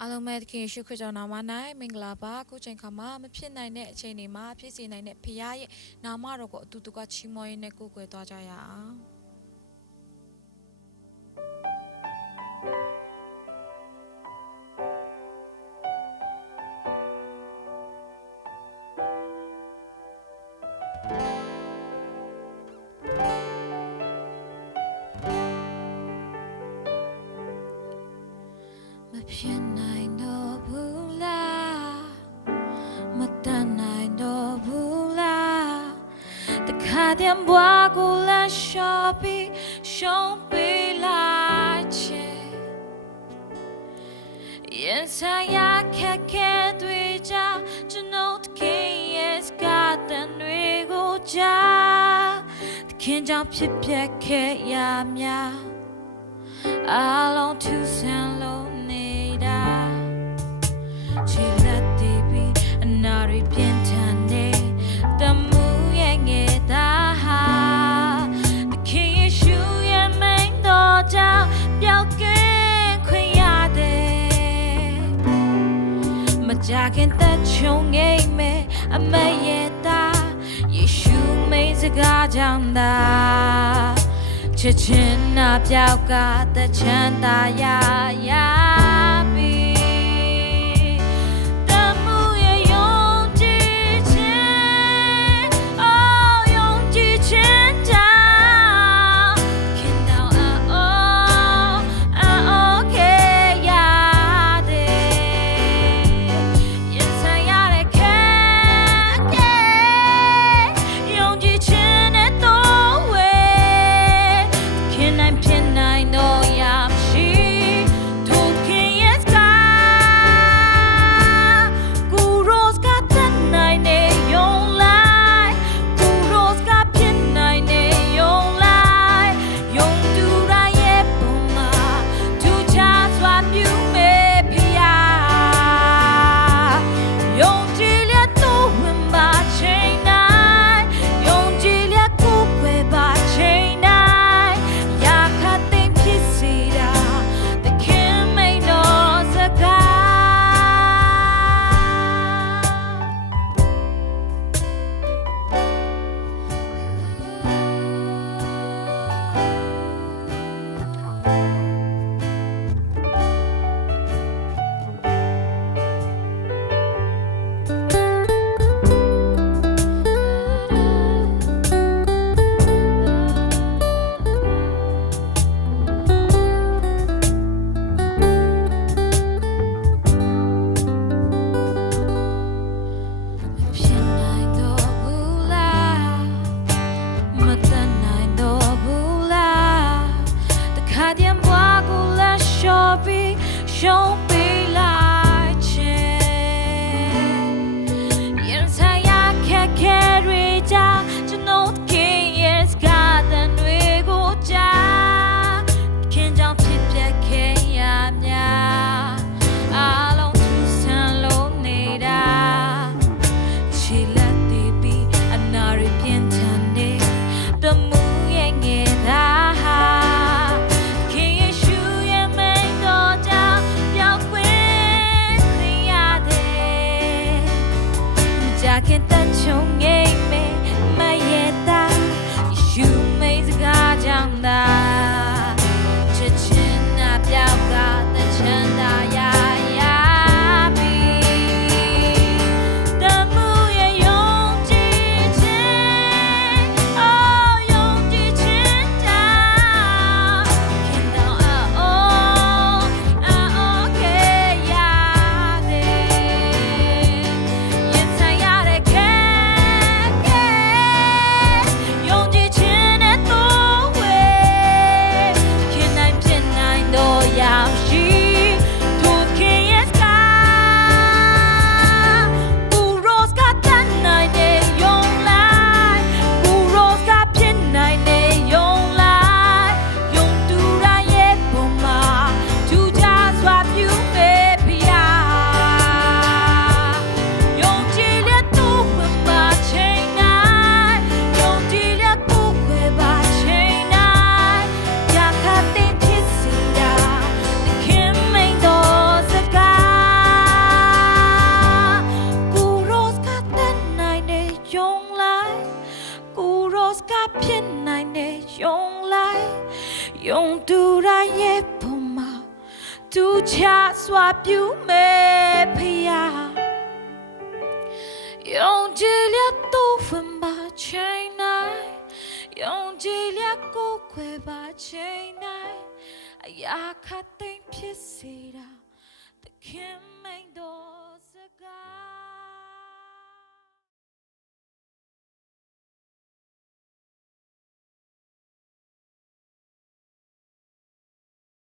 အားလုံးပဲတခင်ရှုခရကြောင့်နာမ၌မင်္ဂလာပါကိုချိန်ခါမှာမဖြစ်နိုင်တဲ့အချိန်တွေမှာဖြစ်စေနိုင်တဲ့ဖခင်ရဲ့နာမတော်ကိုအတူတူကချီးမွမ်းရင်းနဲ့ကိုးကွယ်သွားကြရအောင်မဖြစ်နိုင်တော့ဘူးလားမတန်နိုင်တော့ဘူးလားတခါတည်းဘွားကိုလာရှော့ပြီးရှုံးပေးလိုက်ချေရင်ဆိုင်ရခက်ခဲတွေကြကျွန်တော်တခင်ရဲ့စကားတန်တွေကိုကြားတခင်ကြောင့်ဖြစ်ပျက်ခဲ့ရများအားလုံးထူဆန်းလို့နေတာချီလက်တီးပြီးအနာရီပြင်းထန်နေတမှုရဲ့ငယ်သားဟာတခင်ယေရှုရဲ့မိန်တော်ကြောင့်ပျောက်ကင်းခွင့်ရတယ်မကြခင်သက်ချုံငိမ့်မယ်အမရဲ့သားယေရှုမိန်စကားကြောင့်သာချစ်ချင်းနာပြောက်ကတချမ်းသာရပြီတမှုရဲ့ယုံကြည်ခြင်းယုံကြည်ခြင်းကြောင့်ခင်တော်ခဲ့ရတယ်ရင်ဆိုင်ရတဲ့ခက်ခဲယုံကြည်ခြင်းနဲ့တော့ဝေဖြစ်နိုင်တော့ရမရှိထို ယုံတူရာရဲ့ပုံမှာသူချစွာပြူမဲ့ဖယားယုံကြည်လျက်တော့ဝင်ပါချိန်နိုင်ယုံကြည်လျက်ကိုခွဲပါချိန်နိုင်အရာခတ်သိမ်းဖြစ်စေတာသခင်မ